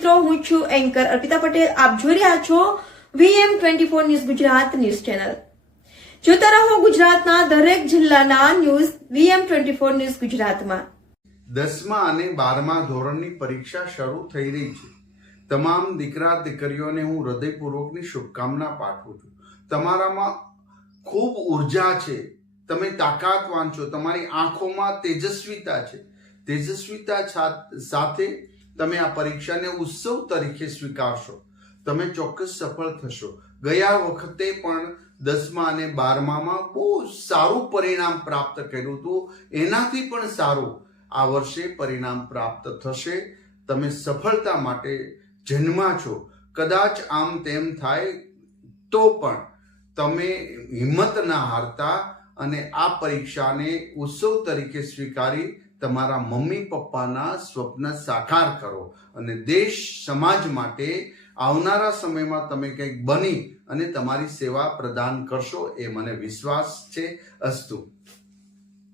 મિત્રો, હું છું એન્કર અર્પિતા પટેલ. આપ જોઈ રહ્યા છો VM24 news Gujarat news channel. જોતા રહો ગુજરાતના દરેક જિલ્લાના ન્યૂઝ VM24 ન્યૂઝ ગુજરાતમાં. 10મા અને 12મા ધોરણની પરીક્ષા શરૂ થઈ રહી છે. તમામ દીકરા દીકરીઓને હું હૃદયપૂર્વકની શુભકામના પાઠવું છું. તમારામાં ખૂબ ઉર્જા છે, તમે તાકાતવાન છો, તમારી આંખોમાં તેજસ્વીતા છે. તેજસ્વીતા સાથે તમે આ પરીક્ષાને ઉત્સવ તરીકે સ્વીકારશો. તમે ચોક્કસ સફળ થશો. ગયા વખતે પણ 10મા અને 12મામાં બહુ સારું પરિણામ પ્રાપ્ત કર્યું હતું. એનાથી પણ સારું આ વર્ષે પરિણામ પ્રાપ્ત થશે. તમે સફળતા માટે જન્મા છો. કદાચ આમ તેમ થાય તો પણ તમે હિંમત ના હારતા અને આ પરીક્ષાને ઉત્સવ તરીકે સ્વીકારી તમારા મમ્મી પપ્પાના સ્વપ્ન સાકાર કરો અને દેશ સમાજ માટે આવનારા સમયમાં તમે કંઈક બની અને તમારી સેવા પ્રદાન કરશો, એ મને વિશ્વાસ છે. અસ્તુ.